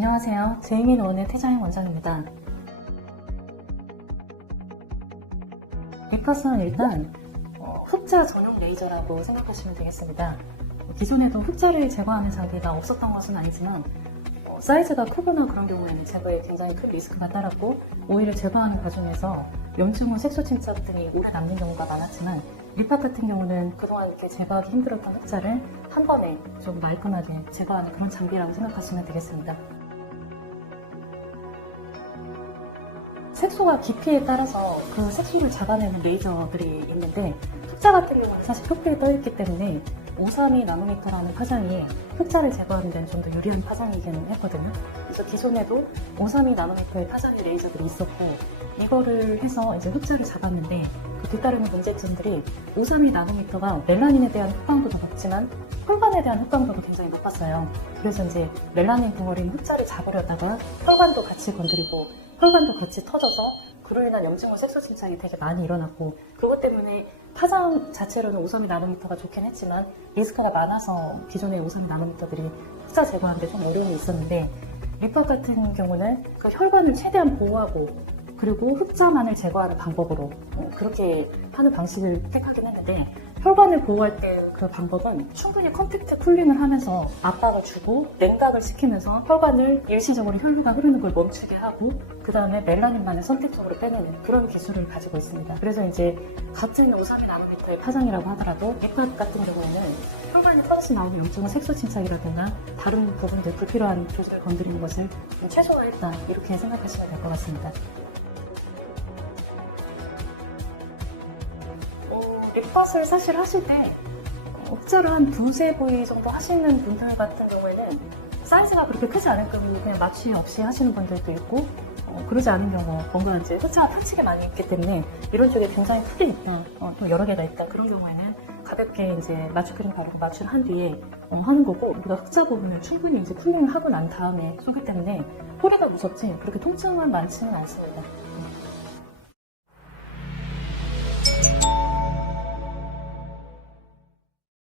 안녕하세요. 제이민 원의 태자영 원장입니다. 리파스는 일단 어, 흑자 전용 레이저라고 생각하시면 되겠습니다. 기존에도 흑자를 제거하는 장비가 없었던 것은 아니지만 어, 사이즈가 크거나 그런 경우에는 제거에 굉장히 큰 리스크가 따랐고 오히려 제거하는 과정에서 염증 후 색소 침착 등이 오래 남는 경우가 많았지만 리파 같은 경우는 그동안 이렇게 제거하기 힘들었던 흑자를 한 번에 좀 말끔하게 제거하는 그런 장비라고 생각하시면 되겠습니다. 색소가 깊이에 따라서 그 색소를 잡아내는 레이저들이 있는데 흑자 같은 경우는 사실 표피에 떠있기 때문에 532 나노미터라는 파장이 흑자를 제거하는 데는 좀 더 유리한 파장이기는 했거든요. 그래서 기존에도 532 나노미터의 파장의 레이저들이 있었고 이거를 해서 이제 흑자를 잡았는데 그 뒤따르는 문제점들이 532 나노미터가 멜라닌에 대한 흑광도도 높지만 혈관에 대한 흑광도도 굉장히 높았어요. 그래서 이제 멜라닌 덩어리는 흑자를 잡으려다가 혈관도 같이 건드리고 혈관도 같이 터져서 그로 인한 염증후 색소 침착이 되게 많이 일어났고 그것 때문에 파장 자체로는 532 나노미터가 좋긴 했지만 리스크가 많아서 기존의 532 나노미터들이 흑자 제거하는데 좀 어려움이 있었는데 리파 같은 경우는 그 혈관을 최대한 보호하고 그리고 흑자만을 제거하는 방법으로 어, 그렇게 하는 방식을 택하긴 했는데 혈관을 보호할 때그 방법은 충분히 컴팩트 쿨링을 하면서 압박을 주고 냉각을 시키면서 혈관을 일시적으로 혈류가 흐르는 걸 멈추게 하고 그 다음에 멜라닌만을 선택적으로 빼내는 그런 기술을 가지고 있습니다. 그래서 이제 같은 532 나노미터의 파장이라고 하더라도 립값 같은 경우에는 혈관이 터져서 나오는 염증은 색소 침착이라든가 다른 부분들 불필요한 조직을 건드리는 것을 좀 최소화했다 이렇게 생각하시면 될 것 같습니다. 어, 립컷을 사실 하실 때 옥자를 한 두세 부위 정도 하시는 분들 같은 경우에는 사이즈가 그렇게 크지 않을 경우 그냥 마취 없이 하시는 분들도 있고 어, 그러지 않은 경우 이제 흑자가 타치게 많이 있기 때문에 이런 쪽에 굉장히 크게 있다 어, 또 여러 개가 있다 그런 경우에는 가볍게 이제 마취 크림 바르고 마취를 한 뒤에 어, 하는 거고 우리가 흑자 부분을 충분히 이제 쿨링을 하고 난 다음에 쏘기 때문에 꼬리가 무섭지 그렇게 통증은 많지는 않습니다.